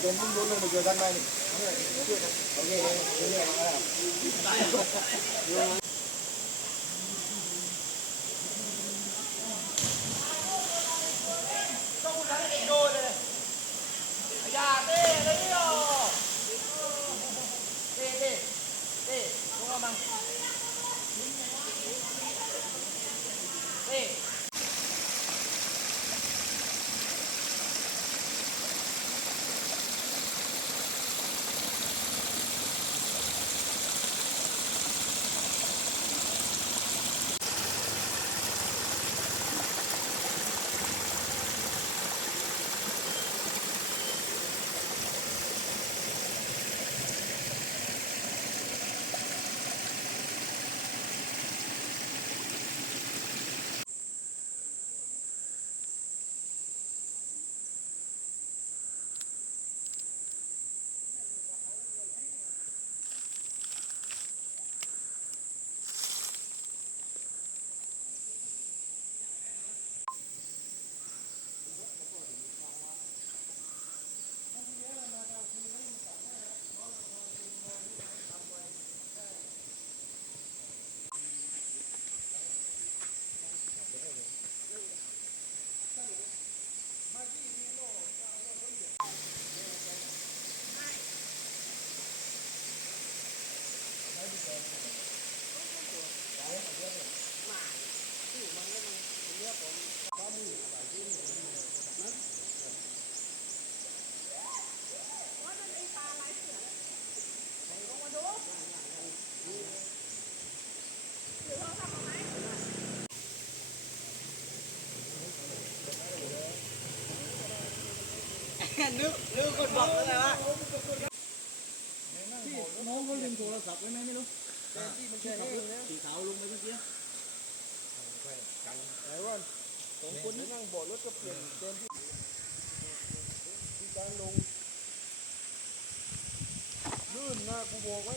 เดี๋ยวมึงลุ้นลงมาเจอกันไหมนี่โอเคเรื่อยๆมาแล้วนึกคนบอกอะไรวะพี่น้องเขาลืมโทรศัพท์ไว้ไหมไม่รู้แต่ที่มันแค่สีขาวลงไปเมื่อกี้ไหนว่าสองคนนั่งเบาะรถก็เปลี่ยนเต็มที่การลงลื่นนะกูบอกไว้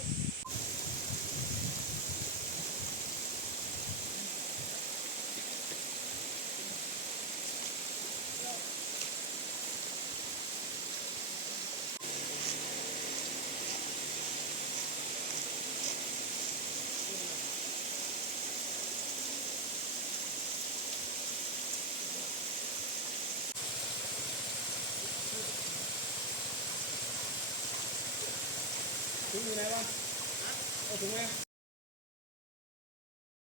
ถึงอยู่ไหนวะเอาถึงไหม